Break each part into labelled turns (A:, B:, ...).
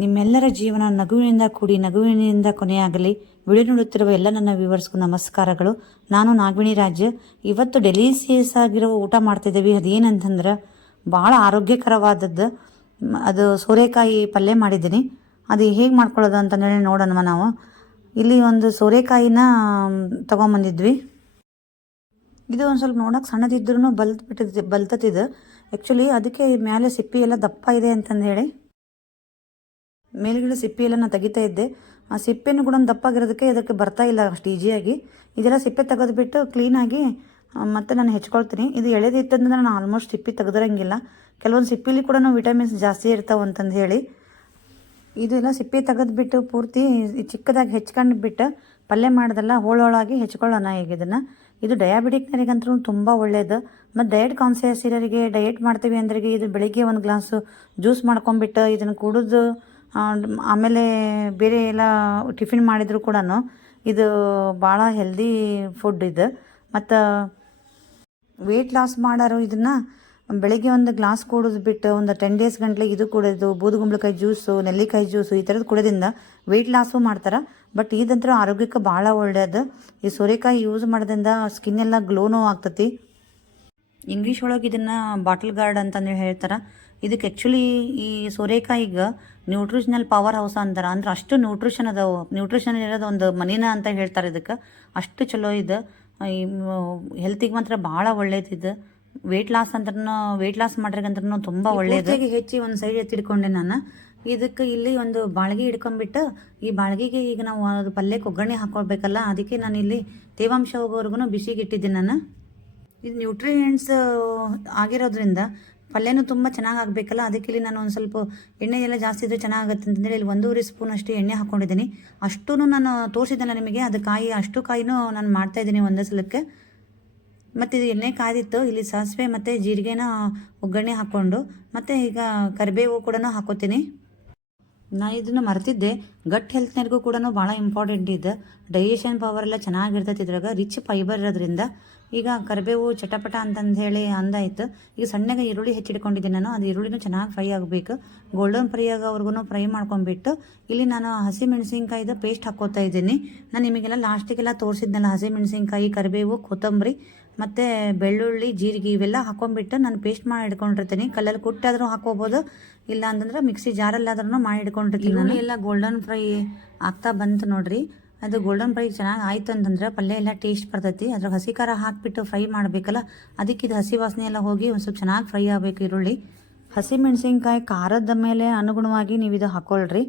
A: ನಿಮ್ಮೆಲ್ಲರ ಜೀವನ ನಗುವಿನಿಂದ ಕೂಡಿ ನಗುವಿನಿಂದ ಕೊನೆಯಾಗಲಿ. ವಿಡಿಯೋ ನೋಡುತ್ತಿರುವ ಎಲ್ಲ ನನ್ನ ವ್ಯೂವರ್ಸ್ಗೂ ನಮಸ್ಕಾರಗಳು. ನಾನು ನಾಗವಿಣಿ ರಾಜ್. ಇವತ್ತು ಡೆಲಿಸಿಯಸ್ ಆಗಿರೋ ಊಟ ಮಾಡ್ತಿದ್ದೀವಿ. ಅದೇನಂತಂದ್ರೆ ಭಾಳ ಆರೋಗ್ಯಕರವಾದದ್ದು. ಅದು ಸೋರೆಕಾಯಿ ಪಲ್ಯ ಮಾಡಿದ್ದೀನಿ. ಅದು ಹೇಗೆ ಮಾಡ್ಕೊಳ್ಳೋದು ಅಂತಂದೇಳಿ ನೋಡೋಣ ನಾವು. ಇಲ್ಲಿ ಒಂದು ಸೋರೆಕಾಯಿನ ತೊಗೊಂಬಂದಿದ್ವಿ ತಗೊಂಬಂದಿದ್ವಿ. ಇದು ಒಂದು ಸ್ವಲ್ಪ ನೋಡೋಕೆ ಸಣ್ಣದಿದ್ರೂ ಬಲ್ತ್ ಬಿಟ್ಟಿದ್ದು ಬಲ್ತತ್ತಿದ್ದು ಆ್ಯಕ್ಚುಲಿ ಅದಕ್ಕೆ ಮೇಲೆ ಸಿಪ್ಪಿ ಎಲ್ಲ ದಪ್ಪ ಇದೆ ಅಂತಂದು ಹೇಳಿ. ಮೇಲ್ಗಡೆ ಸಿಪ್ಪೆ ಎಲ್ಲ ನಾನು ತೆಗಿತಾ ಇದ್ದೆ. ಆ ಸಿಪ್ಪೆನೂ ಕೂಡ ದಪ್ಪಾಗಿರೋದಕ್ಕೆ ಇದಕ್ಕೆ ಬರ್ತಾ ಇಲ್ಲ ಅಷ್ಟು ಈಸಿಯಾಗಿ. ಇದೆಲ್ಲ ಸಿಪ್ಪೆ ತೆಗೆದುಬಿಟ್ಟು ಕ್ಲೀನಾಗಿ ಮತ್ತೆ ನಾನು ಹೆಚ್ಕೊಳ್ತೀನಿ. ಇದು ಎಳೆದಿತ್ತಂದ್ರೆ ನಾನು ಆಲ್ಮೋಸ್ಟ್ ಸಿಪ್ಪೆ ತೆಗೆದಿರಂಗಿಲ್ಲ. ಕೆಲವೊಂದು ಸಿಪ್ಪಿಲಿ ಕೂಡ ವಿಟಮಿನ್ಸ್ ಜಾಸ್ತಿ ಇರ್ತಾವೆ ಅಂತಂದು ಹೇಳಿ. ಇದೆಲ್ಲ ಸಿಪ್ಪೆ ತೆಗೆದ್ಬಿಟ್ಟು ಪೂರ್ತಿ ಚಿಕ್ಕದಾಗಿ ಹೆಚ್ಕೊಂಡು ಬಿಟ್ಟು ಪಲ್ಯ ಮಾಡ್ದಲ್ಲ ಹೋಳೋಳಾಗಿ ಹೆಚ್ಕೊಳ್ಳೋಣ ಈಗ ಇದನ್ನು. ಇದು ಡಯಾಬಿಟಿಕ್ನರಿಗಂತೂ ತುಂಬ ಒಳ್ಳೆಯದು ಮತ್ತು ಡಯಟ್ ಕಾನ್ಸಿಯಸ್ ಇರೋರಿಗೆ ಡಯಟ್ ಮಾಡ್ತೀವಿ ಅಂದ್ರಿಗೆ ಇದು ಬೆಳಿಗ್ಗೆ ಒಂದು ಗ್ಲಾಸು ಜ್ಯೂಸ್ ಮಾಡ್ಕೊಂಬಿಟ್ಟು ಇದನ್ನು ಕುಡಿದು ಆಮೇಲೆ ಬೇರೆ ಎಲ್ಲ ಟಿಫಿನ್ ಮಾಡಿದರೂ ಕೂಡ ಇದು ಭಾಳ ಹೆಲ್ದಿ ಫುಡ್ ಇದು. ಮತ್ತು ವೆಯ್ಟ್ ಲಾಸ್ ಮಾಡೋರು ಇದನ್ನು ಬೆಳಗ್ಗೆ ಒಂದು ಗ್ಲಾಸ್ ಕುಡಿದು ಬಿಟ್ಟು ಒಂದು ಟೆನ್ ಡೇಸ್ ಗಂಟಲೆ ಇದು ಕುಡಿದು ಬೂದುಗುಂಬಳಕಾಯಿ ಜ್ಯೂಸು ನೆಲ್ಲಿಕಾಯಿ ಜ್ಯೂಸು ಈ ಥರದ್ದು ಕುಡಿಯೋದ್ರಿಂದ ವೆಯ್ಟ್ ಲಾಸು ಮಾಡ್ತಾರೆ. ಬಟ್ ಇದಂತೂ ಆರೋಗ್ಯಕ್ಕೆ ಭಾಳ ಒಳ್ಳೆಯದು ಈ ಸೋರೆಕಾಯಿ ಯೂಸ್ ಮಾಡೋದ್ರಿಂದ ಸ್ಕಿನ್ ಎಲ್ಲ ಗ್ಲೋನೂ ಆಗ್ತತಿ. ಇಂಗ್ಲೀಷ್ ಒಳಗೆ ಇದನ್ನು ಬಾಟಲ್ ಗಾರ್ಡ್ ಅಂತಂದು ಹೇಳ್ತಾರೆ. ಇದಕ್ಕೆ ಆ್ಯಕ್ಚುಲಿ ಈ ಸೋರೆಕಾಯಿಗೆ ನ್ಯೂಟ್ರಿಷನಲ್ ಪವರ್ ಹೌಸ್ ಅಂತಾರ. ಅಂದ್ರೆ ಅಷ್ಟು ನ್ಯೂಟ್ರಿಷನ್ ಅದಾವ ನ್ಯೂಟ್ರಿಷನ್ ಇರೋದು ಒಂದು ಮನಿನ ಅಂತ ಹೇಳ್ತಾರೆ ಇದಕ್ಕೆ. ಅಷ್ಟು ಚಲೋ ಇದು. ಈ ಹೆಲ್ತಿಗೆ ಮಾತ್ರ ಭಾಳ ಒಳ್ಳೇದು ಇದು. ವೆಯ್ಟ್ ಲಾಸ್ ಅಂದ್ರೂ ವೆಯ್ಟ್ ಲಾಸ್ ಮಾಡ್ರಿಗಂದ್ರೂ ತುಂಬ ಒಳ್ಳೇದು. ಹೆಚ್ಚಿ ಒಂದು ಸೈಡ್ ಎತ್ತಿಡ್ಕೊಂಡೆ ನಾನು. ಇದಕ್ಕೆ ಇಲ್ಲಿ ಒಂದು ಬಾಳ್ಗೆ ಹಿಡ್ಕೊಂಡ್ಬಿಟ್ಟು ಈ ಬಾಳ್ಗೆಗೆ ಈಗ ನಾವು ಅದು ಪಲ್ಯಕ್ಕೆ ಒಗ್ಗರಣೆ ಹಾಕೊಳ್ಬೇಕಲ್ಲ ಅದಕ್ಕೆ ನಾನು ಇಲ್ಲಿ ತೇವಾಂಶ ಹೋಗೋವರೆಗೂ ಬಿಸಿಗೆ ಇಟ್ಟಿದ್ದೆ ನಾನು. ಇದು ನ್ಯೂಟ್ರಿಯೆಂಟ್ಸ್ ಆಗಿರೋದ್ರಿಂದ ಪಲ್ಯನೂ ತುಂಬ ಚೆನ್ನಾಗಿ ಆಗಬೇಕಲ್ಲ ಅದಕ್ಕೆ ಇಲ್ಲಿ ನಾನು ಒಂದು ಸ್ವಲ್ಪ ಎಣ್ಣೆ ಎಲ್ಲ ಜಾಸ್ತಿ ಇದ್ದರೆ ಚೆನ್ನಾಗುತ್ತೆ ಅಂತಂದೇಳಿ ಇಲ್ಲಿ ಒಂದೂವರೆ ಸ್ಪೂನ್ ಅಷ್ಟು ಎಣ್ಣೆ ಹಾಕ್ಕೊಂಡಿದ್ದೀನಿ ಅಷ್ಟೂ ನಾನು ತೋರಿಸಿದ್ದೆ ನಿಮಗೆ, ಅದು ಕಾಯಿ, ಅಷ್ಟು ಕಾಯಿನೂ ನಾನು ಮಾಡ್ತಾ ಇದ್ದೀನಿ ಒಂದೇ ಸಲಕ್ಕೆ. ಮತ್ತು ಇದು ಎಣ್ಣೆ ಕಾದಿತ್ತು ಇಲ್ಲಿ ಸಾಸಿವೆ ಮತ್ತು ಜೀರಿಗೆನ ಒಗ್ಗರಣೆ ಹಾಕ್ಕೊಂಡು, ಮತ್ತು ಈಗ ಕರಿಬೇವು ಕೂಡ ಹಾಕೋತೀನಿ. ನಾ ಇದನ್ನು ಮರೆತಿದ್ದೆ, ಗಟ್ ಹೆಲ್ತ್ನರಿಗೂ ಕೂಡ ಭಾಳ ಇಂಪಾರ್ಟೆಂಟ್ ಇದೆ. ಡೈಜೆಷನ್ ಪವರ್ ಎಲ್ಲ ಚೆನ್ನಾಗಿರ್ತೈತೆ ಇದ್ರಾಗ ರಿಚ್ ಫೈಬರ್ ಇರೋದ್ರಿಂದ. ಈಗ ಕರಿಬೇವು ಚಟಪಟ ಅಂತಂದು ಹೇಳಿ ಅಂದಾಯ್ತು. ಈಗ ಸಣ್ಣಗೆ ಈರುಳ್ಳಿ ಹೆಚ್ಚಿಟ್ಕೊಂಡಿದ್ದೀನಿ ನಾನು. ಅದು ಈರುಳ್ಳಿನೂ ಚೆನ್ನಾಗಿ ಫ್ರೈ ಆಗಬೇಕು. ಗೋಲ್ಡನ್ ಫ್ರೈ ಆಗೋವರೆಗೂ ಫ್ರೈ ಮಾಡ್ಕೊಂಡ್ಬಿಟ್ಟು ಇಲ್ಲಿ ನಾನು ಹಸಿ ಮೆಣಸಿನ್ಕಾಯಿದು ಪೇಸ್ಟ್ ಹಾಕೋತಾ ಇದ್ದೀನಿ. ನಾನು ನಿಮಗೆಲ್ಲ ಲಾಸ್ಟಿಗೆಲ್ಲ ತೋರಿಸಿದ್ನಲ್ಲ ಹಸಿ ಮೆಣಸಿನ್ಕಾಯಿ ಕರಿಬೇವು, ಕೊತ್ತಂಬರಿ, ಮತ್ತು ಬೆಳ್ಳುಳ್ಳಿ, ಜೀರಿಗೆ ಇವೆಲ್ಲ ಹಾಕೊಂಡ್ಬಿಟ್ಟು ನಾನು ಪೇಸ್ಟ್ ಮಾಡಿ ಇಟ್ಕೊಂಡಿರ್ತೀನಿ ಕಲ್ಲಲ್ಲಿ ಕುಟ್ಟಾದರೂ ಹಾಕೋಬೋದು ಇಲ್ಲ ಅಂತಂದ್ರೆ ಮಿಕ್ಸಿ ಜಾರಲ್ಲಾದ್ರೂ ಮಾಡಿ ಇಟ್ಕೊಂಡಿರ್ತೀನಿ ನಾನು ಎಲ್ಲ ಗೋಲ್ಡನ್ ಫ್ರೈ ಆಗ್ತಾ ಬಂತು ನೋಡ್ರಿ. ಅದು ಗೋಲ್ಡನ್ ಫ್ರೈ ಚೆನ್ನಾಗಿ ಆಯ್ತು ಅಂತಂದ್ರೆ ಪಲ್ಯ ಎಲ್ಲ ಟೇಸ್ಟ್ ಬರ್ತೈತಿ. ಅದ್ರ ಹಸಿ ಖಾರ ಹಾಕಿಬಿಟ್ಟು ಫ್ರೈ ಮಾಡಬೇಕಲ್ಲ, ಅದಕ್ಕೆ ಇದು ಹಸಿ ವಾಸನೆ ಎಲ್ಲ ಹೋಗಿ ಒಂದು ಸ್ವಲ್ಪ ಚೆನ್ನಾಗಿ ಫ್ರೈ ಆಗಬೇಕು ಈರುಳ್ಳಿ. ಹಸಿ ಮೆಣಸಿನ್ಕಾಯಿ ಖಾರದ ಮೇಲೆ ಅನುಗುಣವಾಗಿ ನೀವು ಇದು ಹಾಕೊಳ್ರಿ.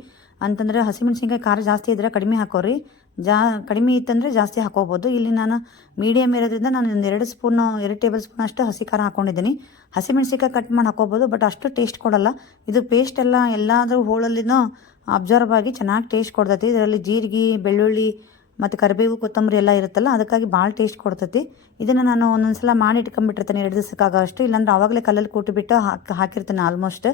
A: ಅಂತಂದರೆ ಹಸಿಮೆಣ್ಸಿನ್ಕಾಯಿ ಖಾರ ಜಾಸ್ತಿ ಇದ್ದರೆ ಕಡಿಮೆ ಹಾಕೋರಿ. ಜಾ ಕಡಿಮೆ ಇತ್ತಂದರೆ ಜಾಸ್ತಿ ಹಾಕೋಬೋದು. ಇಲ್ಲಿ ನಾನು ಮೀಡಿಯಮ್ ಇರೋದ್ರಿಂದ ನಾನು ಎರಡು ಸ್ಪೂನು ಎರಡು ಟೇಬಲ್ ಸ್ಪೂನ್ ಅಷ್ಟು ಹಸಿ ಖಾರ ಹಾಕೊಂಡಿದ್ದೀನಿ. ಹಸಿಮೆಣ್ಸಿನ್ಕಾಯಿ ಕಟ್ ಮಾಡಿ ಹಾಕೋಬೋದು ಬಟ್ ಅಷ್ಟು ಟೇಸ್ಟ್ ಕೊಡಲ್ಲ. ಇದು ಪೇಸ್ಟ್ ಎಲ್ಲ ಎಲ್ಲಾದರೂ ಹೋಳಲ್ಲಿನೂ ಅಬ್ಸರ್ವ್ ಆಗಿ ಚೆನ್ನಾಗಿ ಟೇಸ್ಟ್ ಕೊಡ್ತೈತಿ. ಇದರಲ್ಲಿ ಜೀರಿಗೆ, ಬೆಳ್ಳುಳ್ಳಿ ಮತ್ತು ಕರಿಬೇವು, ಕೊತ್ತಂಬರಿ ಎಲ್ಲ ಇರುತ್ತಲ್ಲ, ಅದಕ್ಕಾಗಿ ಭಾಳ ಟೇಸ್ಟ್ ಕೊಡ್ತೈತಿ. ಇದನ್ನು ನಾನು ಒಂದೊಂದ್ಸಲ ಮಾಡಿ ಇಟ್ಕೊಂಡ್ಬಿಟ್ಟಿರ್ತೇನೆ, ಎರಡು ದಿವಸಕ್ಕಾಗೋಷ್ಟು ಇಲ್ಲಾಂದ್ರೆ ಆವಾಗಲೇ ಕಲ್ಲಲ್ಲಿ ಕೂಟಿಬಿಟ್ಟು ಹಾಕಿ ಹಾಕಿರ್ತೇನೆ ಆಲ್ಮೋಸ್ಟ್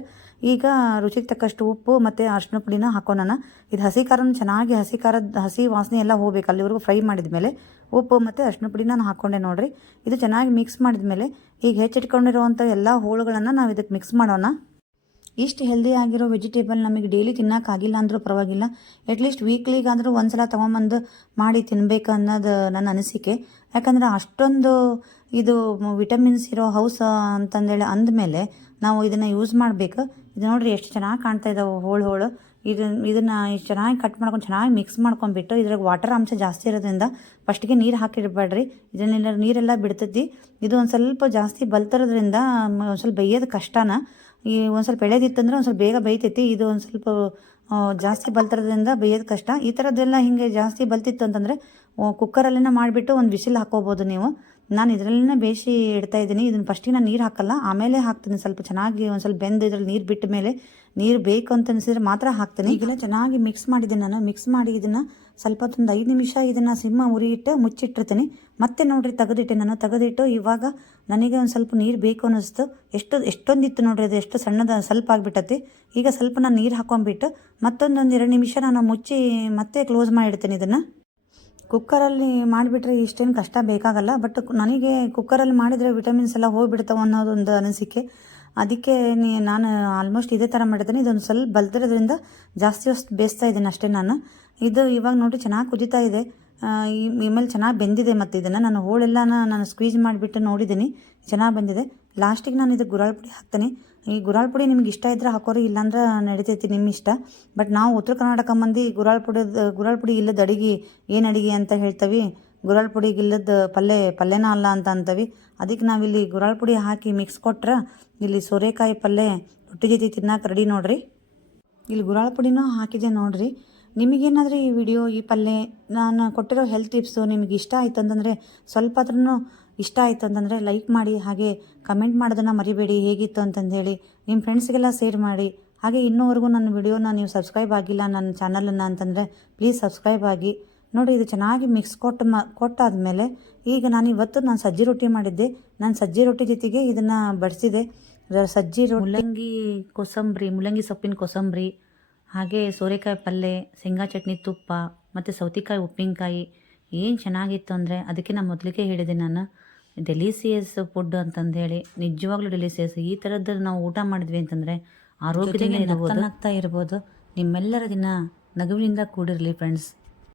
A: ಈಗ ರುಚಿಗೆ ತಕ್ಕಷ್ಟು ಉಪ್ಪು ಮತ್ತು ಅರ್ಶಿನ ಪುಡಿನ ಹಾಕೋಣ ಇದು ಹಸಿ ಖಾರನ ಚೆನ್ನಾಗಿ ಹಸಿ ಖಾರದ, ಹಸಿ ವಾಸನೆ ಎಲ್ಲ ಹೋಗ್ಬೇಕು. ಅಲ್ಲಿವರೆಗೂ ಫ್ರೈ ಮಾಡಿದ ಮೇಲೆ ಉಪ್ಪು ಮತ್ತು ಅರ್ಶಿನ ಪುಡಿನ ನಾನು ಹಾಕ್ಕೊಂಡೆ ನೋಡಿರಿ. ಇದು ಚೆನ್ನಾಗಿ ಮಿಕ್ಸ್ ಮಾಡಿದ ಮೇಲೆ ಈಗ ಹೆಚ್ಚಿಟ್ಕೊಂಡಿರುವಂಥ ಎಲ್ಲ ಹೋಳುಗಳನ್ನು ನಾವು ಇದಕ್ಕೆ ಮಿಕ್ಸ್ ಮಾಡೋಣ. ಇಷ್ಟು ಹೆಲ್ದಿ ಆಗಿರೋ ವೆಜಿಟೇಬಲ್ ನಮಗೆ ಡೈಲಿ ತಿನ್ನೋಕ್ಕಾಗಿಲ್ಲ ಅಂದರೂ ಪರವಾಗಿಲ್ಲ. ಅಟ್ಲೀಸ್ಟ್ ವೀಕ್ಲಿಗಾದರೂ ಒಂದು ಸಲ ತೊಗೊಂಬಂದು ಮಾಡಿ ತಿನ್ಬೇಕು ಅನ್ನೋದು ನನ್ನ ಅನಿಸಿಕೆ. ಯಾಕಂದರೆ ಅಷ್ಟೊಂದು ಇದು ವಿಟಮಿನ್ಸ್ ಇರೋ ಹೌಸ್ ಅಂತಂದೇಳಿ ಅಂದಮೇಲೆ ನಾವು ಇದನ್ನು ಯೂಸ್ ಮಾಡಬೇಕು. ಇದು ನೋಡ್ರಿ ಎಷ್ಟು ಚೆನ್ನಾಗಿ ಕಾಣ್ತಾ ಇದ್ದಾವೆ ಹೋಳು ಹೋಳು. ಇದನ್ನ ಇದನ್ನು ಚೆನ್ನಾಗಿ ಕಟ್ ಮಾಡ್ಕೊಂಡು ಚೆನ್ನಾಗಿ ಮಿಕ್ಸ್ ಮಾಡ್ಕೊಂಡ್ಬಿಟ್ಟು ಇದ್ರಾಗ ವಾಟರ್ ಅಂಶ ಜಾಸ್ತಿ ಇರೋದ್ರಿಂದ ಫಸ್ಟಿಗೆ ನೀರು ಹಾಕಿಡಬೇಡ್ರಿ. ಇದನ್ನೆಲ್ಲ ನೀರೆಲ್ಲ ಬಿಡ್ತೈತಿ. ಇದು ಒಂದು ಸ್ವಲ್ಪ ಜಾಸ್ತಿ ಬಲ್ತಿರೋದ್ರಿಂದ ಒಂದು ಸ್ವಲ್ಪ ಬೇಯೋದು ಕಷ್ಟನ. ಈ ಒಂದು ಸ್ವಲ್ಪ ಎಳೆದಿತ್ತಂದ್ರೆ ಒಂದು ಸ್ವಲ್ಪ ಬೇಗ ಬೇಯ್ತೈತಿ ಇದು ಒಂದು ಸ್ವಲ್ಪ ಜಾಸ್ತಿ ಬಲ್ತಿರೋದ್ರಿಂದ ಬೇಯೋದು ಕಷ್ಟ. ಈ ಥರದ್ದೆಲ್ಲ ಹಿಂಗೆ ಜಾಸ್ತಿ ಬಲ್ತಿತ್ತು ಅಂತಂದರೆ ಕುಕ್ಕರಲ್ಲೇ ಮಾಡಿಬಿಟ್ಟು ಒಂದು ಬಿಸಿಲು ಹಾಕೋಬೋದು ನೀವು. ನಾನು ಇದರಲ್ಲೇ ಬೇಯಿಸಿ ಇಡ್ತಾ ಇದ್ದೀನಿ. ಇದನ್ನು ಫಸ್ಟಿಗೆ ನಾನು ನೀರು ಹಾಕಲ್ಲ, ಆಮೇಲೆ ಹಾಕ್ತೀನಿ. ಸ್ವಲ್ಪ ಚೆನ್ನಾಗಿ ಒಂದು ಸ್ವಲ್ಪ ಬೆಂದು ಇದ್ರಲ್ಲಿ ನೀರು ಬಿಟ್ಟ ಮೇಲೆ ನೀರು ಬೇಕು ಅಂತ ಅನಿಸಿದ್ರೆ ಮಾತ್ರ ಹಾಕ್ತೀನಿ. ಈಗೆಲ್ಲ ಚೆನ್ನಾಗಿ ಮಿಕ್ಸ್ ಮಾಡಿದ್ದೀನಿ ನಾನು. ಮಿಕ್ಸ್ ಮಾಡಿ ಇದನ್ನು ಸ್ವಲ್ಪ ಒಂದು ಐದು ನಿಮಿಷ ಇದನ್ನು ಸಿಮ್ಮ ಉರಿ ಇಟ್ಟು ಮುಚ್ಚಿಟ್ಟಿರ್ತೀನಿ. ಮತ್ತೆ ನೋಡ್ರಿ ತೆಗೆದಿಟ್ಟೆ ನಾನು. ತೆಗೆದಿಟ್ಟು ಇವಾಗ ನನಗೆ ಒಂದು ಸ್ವಲ್ಪ ನೀರು ಬೇಕು ಅನ್ನಿಸ್ತು ಎಷ್ಟು, ಎಷ್ಟೊಂದಿತ್ತು ನೋಡ್ರಿ ಅದು? ಎಷ್ಟು ಸಣ್ಣದ ಸ್ವಲ್ಪ ಆಗಿಬಿಟ್ಟತಿ. ಈಗ ಸ್ವಲ್ಪ ನಾನು ನೀರು ಹಾಕೊಂಡ್ಬಿಟ್ಟು ಮತ್ತೊಂದೊಂದು ಎರಡು ನಿಮಿಷ ನಾನು ಮುಚ್ಚಿ ಮತ್ತೆ ಕ್ಲೋಸ್ ಮಾಡಿಡ್ತೀನಿ ಇದನ್ನು. ಕುಕ್ಕರಲ್ಲಿ ಮಾಡಿಬಿಟ್ರೆ ಇಷ್ಟೇನು ಕಷ್ಟ ಬೇಕಾಗಲ್ಲ. ಬಟ್ ನನಗೆ ಕುಕ್ಕರಲ್ಲಿ ಮಾಡಿದರೆ ವಿಟಮಿನ್ಸ್ ಎಲ್ಲ ಹೋಗ್ಬಿಡ್ತಾವೆ ಅನ್ನೋದೊಂದು ಅನಿಸಿಕೆ. ಅದಕ್ಕೆ ನೀ, ನಾನು ಆಲ್ಮೋಸ್ಟ್ ಇದೇ ಥರ ಮಾಡಿದ್ದೀನಿ ಇದೊಂದು ಸ್ವಲ್ಪ ಬಲ್ದಿರೋದ್ರಿಂದ ಜಾಸ್ತಿ ಹೊಸ್ತು ಬೇಯಿಸ್ತಾ ಇದ್ದೀನಿ ಅಷ್ಟೇ ನಾನು. ಇದು ಇವಾಗ ನೋಡಿ ಚೆನ್ನಾಗಿ ಕುದೀತಾ ಇದೆ. ಈ ಮೇಲೆ ಚೆನ್ನಾಗಿ ಬೆಂದಿದೆ ಮತ್ತು ಇದನ್ನು. ನಾನು ಹೋಳೆಲ್ಲನ ನಾನು ಸ್ಕ್ವೀಸ್ ಮಾಡಿಬಿಟ್ಟು ನೋಡಿದ್ದೀನಿ ಚೆನ್ನಾಗಿ ಬಂದಿದೆ. ಲಾಸ್ಟಿಗೆ ನಾನು ಇದು ಗುರಾಳ್ ಪುಡಿ ಹಾಕ್ತೀನಿ. ಈ ಗುರಾಳ್ ಪುಡಿ ನಿಮ್ಗೆ ಇಷ್ಟ ಇದ್ರೆ ಹಾಕೋರಿ, ಇಲ್ಲಾಂದ್ರೆ ನಡಿತೈತಿ ನಿಮ್ಮ ಇಷ್ಟ. ಬಟ್ ನಾವು ಉತ್ತರ ಕರ್ನಾಟಕ ಮಂದಿ ಗುರಾಳ್ ಪುಡಿ ಗುರಾಳ್ ಪುಡಿ ಇಲ್ಲದ ಅಡಿಗೆ ಏನು ಅಡಿಗೆ ಅಂತ ಹೇಳ್ತವಿ. ಗುರಾಳ್ ಪುಡಿಗೆ ಇಲ್ಲದ ಪಲ್ಯ ಪಲ್ಯನ ಅಲ್ಲ ಅಂತ ಅಂತವಿ. ಅದಕ್ಕೆ ನಾವಿಲ್ಲಿ ಗುರಾಳ್ ಪುಡಿ ಹಾಕಿ ಮಿಕ್ಸ್ ಕೊಟ್ರೆ ಇಲ್ಲಿ ಸೋರೆಕಾಯಿ ಪಲ್ಯ ರೊಟ್ಟಿ ಜೊತೆ ತಿನ್ನಕ್ಕೆ ರೆಡಿ ನೋಡ್ರಿ. ಇಲ್ಲಿ ಗುರಾಳ್ ಪುಡಿನೂ ಹಾಕಿದೆ ನೋಡ್ರಿ. ನಿಮಗೇನಾದರೂ ಈ ವಿಡಿಯೋ, ಈ ಪಲ್ಯ ನಾನು ಕೊಟ್ಟಿರೋ ಹೆಲ್ತ್ ಟಿಪ್ಸು ನಿಮಗೆ ಇಷ್ಟ ಆಯಿತು ಅಂತಂದರೆ ಸ್ವಲ್ಪ ಆದ್ರೂ ಇಷ್ಟ ಆಯಿತು ಅಂತಂದರೆ ಲೈಕ್ ಮಾಡಿ, ಹಾಗೆ ಕಮೆಂಟ್ ಮಾಡೋದನ್ನು ಮರಿಬೇಡಿ, ಹೇಗಿತ್ತು ಅಂತಂದೇಳಿ ನಿಮ್ಮ ಫ್ರೆಂಡ್ಸ್ಗೆಲ್ಲ ಶೇರ್ ಮಾಡಿ. ಹಾಗೆ ಇನ್ನೂವರೆಗೂ ನನ್ನ ವಿಡಿಯೋನ ನೀವು ಸಬ್ಸ್ಕ್ರೈಬ್ ಆಗಿಲ್ಲ ನನ್ನ ಚಾನಲನ್ನು ಅಂತಂದರೆ ಪ್ಲೀಸ್ ಸಬ್ಸ್ಕ್ರೈಬ್ ಆಗಿ. ನೋಡಿ, ಇದು ಚೆನ್ನಾಗಿ ಮಿಕ್ಸ್ ಕೊಟ್ಟು ಮ, ಕೊಟ್ಟಾದಮೇಲೆ ಈಗ ನಾನು ಇವತ್ತು ನಾನು ಸಜ್ಜಿ ರೊಟ್ಟಿ ಮಾಡಿದ್ದೆ. ನಾನು ಸಜ್ಜಿ ರೊಟ್ಟಿ ಜೊತೆಗೆ ಇದನ್ನು ಬಡಿಸಿದೆ. ಸಜ್ಜಿ ರೊಟ್ಟಿ ಮುಲಂಗಿ ಕೋಸಂಬರಿ ಮುಲಂಗಿ ಸೊಪ್ಪಿನ ಕೋಸಂಬರಿ. ಹಾಗೆ ಸೋರೆಕಾಯಿ ಪಲ್ಯ ಶೇಂಗಾ ಚಟ್ನಿ ತುಪ್ಪ ಮತ್ತು ಸೌತೆಕಾಯಿ ಉಪ್ಪಿನಕಾಯಿ ಏನು ಚೆನ್ನಾಗಿತ್ತು ಅಂದರೆ ಅದಕ್ಕೆ ನಾನು ಮೊದಲಿಗೆ ಹೇಳಿದೆ ನಾನು. ಡೆಲಿಸಿಯಸ್ ಫುಡ್ ಅಂತಂದು ಹೇಳಿ ನಿಜವಾಗ್ಲೂ ಡೆಲಿಸಿಯಸ್ ಈ ಥರದ್ದು ನಾವು ಊಟ ಮಾಡಿದ್ವಿ ಅಂತಂದರೆ ಆರೋಗ್ಯದಿಂದ ಇರ್ಬೋದು. ಇರ್ಬೋದು. ನಿಮ್ಮೆಲ್ಲರ ದಿನ ನಗುವಿನಿಂದ ಕೂಡಿರಲಿ ಫ್ರೆಂಡ್ಸ್